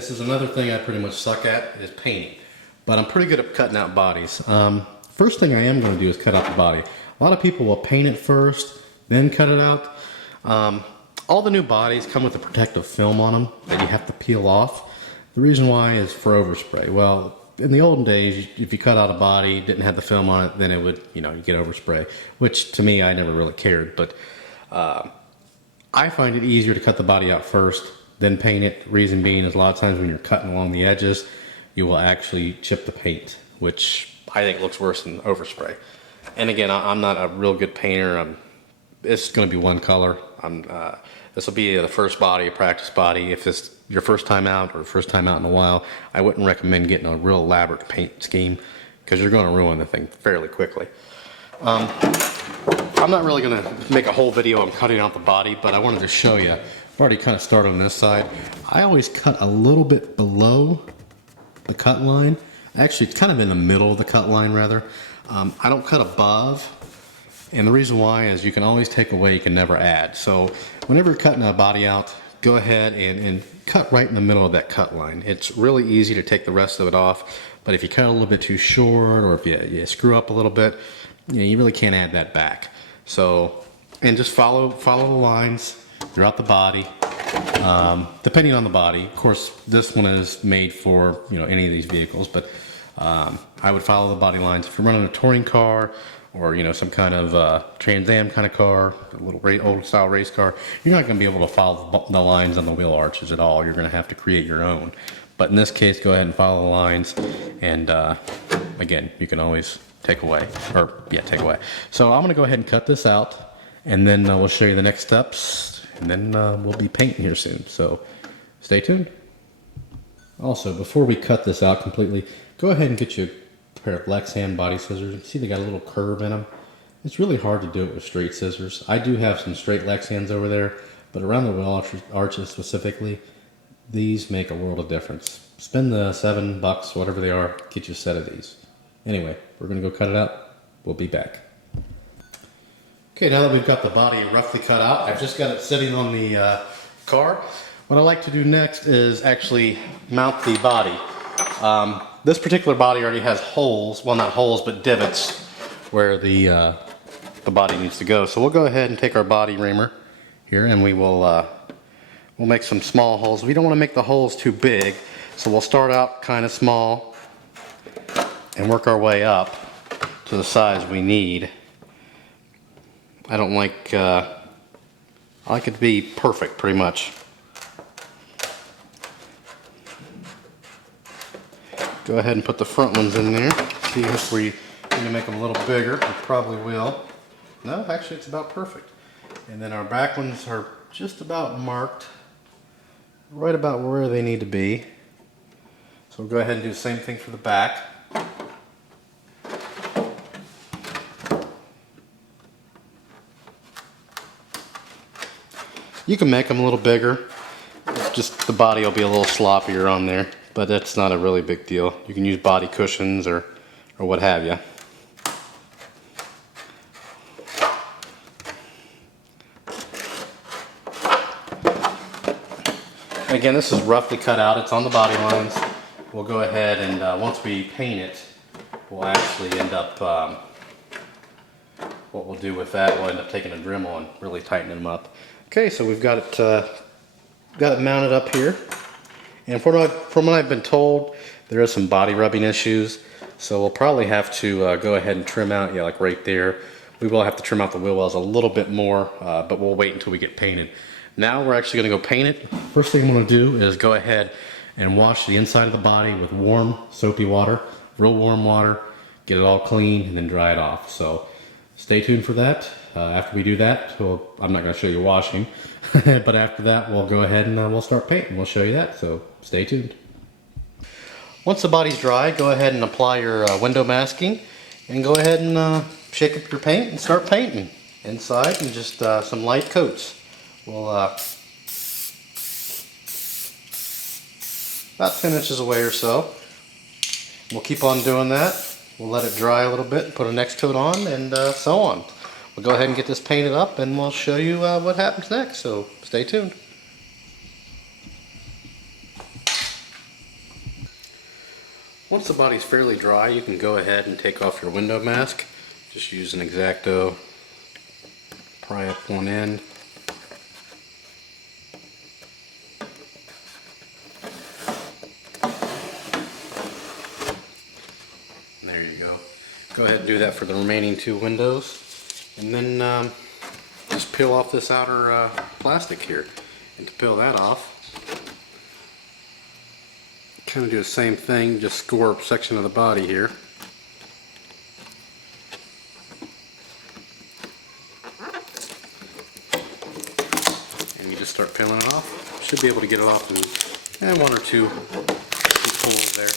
this is another thing I pretty much suck at, is painting. But I'm pretty good at cutting out bodies. First thing I am going to do is cut out the body. A lot of people will paint it first, then cut it out. All the new bodies come with a protective film on them that you have to peel off. The reason why is for overspray. Well, in the olden days, if you cut out a body, didn't have the film on it, then it would, you get overspray, which to me, I never really cared. But I find it easier to cut the body out first, then paint it. Reason being is a lot of times when you're cutting along the edges, you will actually chip the paint, which I think looks worse than overspray. And again, I'm not a real good painter. It's going to be one color. This will be the first body, a practice body. If it's your first time out or first time out in a while, I wouldn't recommend getting a real elaborate paint scheme because you're going to ruin the thing fairly quickly. I'm not really going to make a whole video on cutting out the body, but I wanted to show you. I've already kind of started on this side. I always cut a little bit below the cut line. Actually, it's kind of in the middle of the cut line, rather. I don't cut above. And the reason why is you can always take away, you can never add. So whenever you're cutting a body out, go ahead and cut right in the middle of that cut line. It's really easy to take the rest of it off, but if you cut a little bit too short or if you screw up a little bit, you really can't add that back. So, and just follow the lines throughout the body, depending on the body. Of course, this one is made for any of these vehicles, but I would follow the body lines. If you're running a touring car, or some kind of Trans Am kind of car, a little old style race car, you're not going to be able to follow the lines on the wheel arches at all. You're going to have to create your own. But in this case, go ahead and follow the lines, and again, you can always take away. So I'm going to go ahead and cut this out, and then we'll show you the next steps, and then we'll be painting here soon. So stay tuned. Also, before we cut this out completely, go ahead and get you a pair of Lexan body scissors. See, they got a little curve in them. It's really hard to do it with straight scissors. I do have some straight Lexans over there, but around the wheel arches specifically, these make a world of difference. Spend the $7, whatever they are, get you a set of these. Anyway, we're gonna go cut it out. We'll be back. Okay, now that we've got the body roughly cut out, I've just got it sitting on the car. What I like to do next is actually mount the body. This particular body already has holes, well not holes, but divots where the body needs to go. So we'll go ahead and take our body reamer here, and we'll make some small holes. We don't want to make the holes too big, so we'll start out kind of small and work our way up to the size we need. I don't like, I like it to be perfect pretty much. Go ahead and put the front ones in there. See if we need to make them a little bigger. We probably will. No, actually it's about perfect. And then our back ones are just about marked, right about where they need to be. So we'll go ahead and do the same thing for the back. You can make them a little bigger. It's just the body will be a little sloppier on there, but that's not a really big deal. You can use body cushions or what have you. Again, this is roughly cut out. It's on the body lines. We'll go ahead and once we paint it, we'll actually end up, what we'll do with that, we'll end up taking a Dremel and really tightening them up. Okay, so we've got it mounted up here. And from what I've been told, there is some body rubbing issues. So we'll probably have to go ahead and trim out, yeah, like right there. We will have to trim out the wheel wells a little bit more, but we'll wait until we get painted. Now we're actually gonna go paint it. First thing I'm gonna do is go ahead and wash the inside of the body with warm, soapy water, real warm water, get it all clean, and then dry it off. So stay tuned for that. After we do that, I'm not gonna show you washing, but after that, we'll go ahead and we'll start painting. We'll show you that, so stay tuned. Once the body's dry, go ahead and apply your window masking, and go ahead and shake up your paint and start painting inside, and just some light coats. We'll about 10 inches away or so. We'll keep on doing that. We'll let it dry a little bit and put a next coat on, and so on. We'll go ahead and get this painted up, and we'll show you what happens next, so stay tuned. Once the body's fairly dry, you can go ahead and take off your window mask. Just use an X-Acto, pry up one end. There you go. Go ahead and do that for the remaining two windows. And then just peel off this outer plastic here. And to peel that off, kind of do the same thing, just score a section of the body here. And you just start peeling it off. Should be able to get it off in one or two pulls there.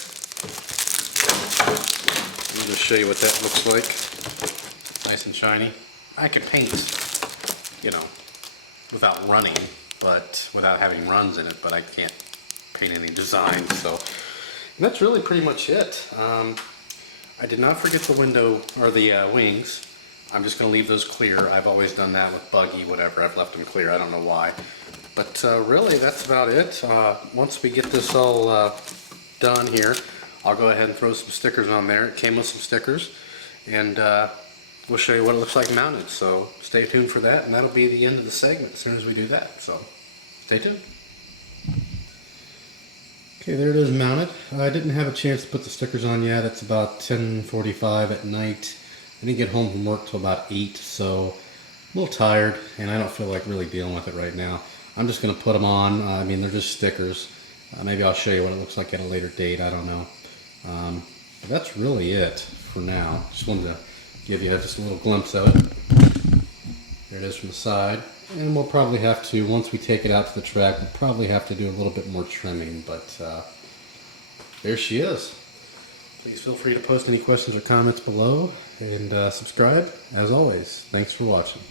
I'll just show you what that looks like. Nice and shiny. I could paint, you know, without running, but without having runs in it, but I can't paint any design, so that's really pretty much it. I did not forget the window, or the wings. I'm just going to leave those clear. I've always done that with buggy, whatever. I've left them clear. I don't know why. But really, that's about it. Once we get this all done here, I'll go ahead and throw some stickers on there. It came with some stickers, and we'll show you what it looks like mounted. So stay tuned for that, and that'll be the end of the segment as soon as we do that. So stay tuned. Okay, there it is mounted. I didn't have a chance to put the stickers on yet. It's about 10:45 at night. I didn't get home from work till about 8, so I'm a little tired, and I don't feel like really dealing with it right now. I'm just going to put them on. I mean, they're just stickers. Maybe I'll show you what it looks like at a later date. I don't know. But that's really it for now. Just wanted to give you just a little glimpse of it. There it is from the side. And we'll probably have to, once we take it out to the track, we'll probably have to do a little bit more trimming. But there she is. Please feel free to post any questions or comments below, and subscribe. As always, thanks for watching.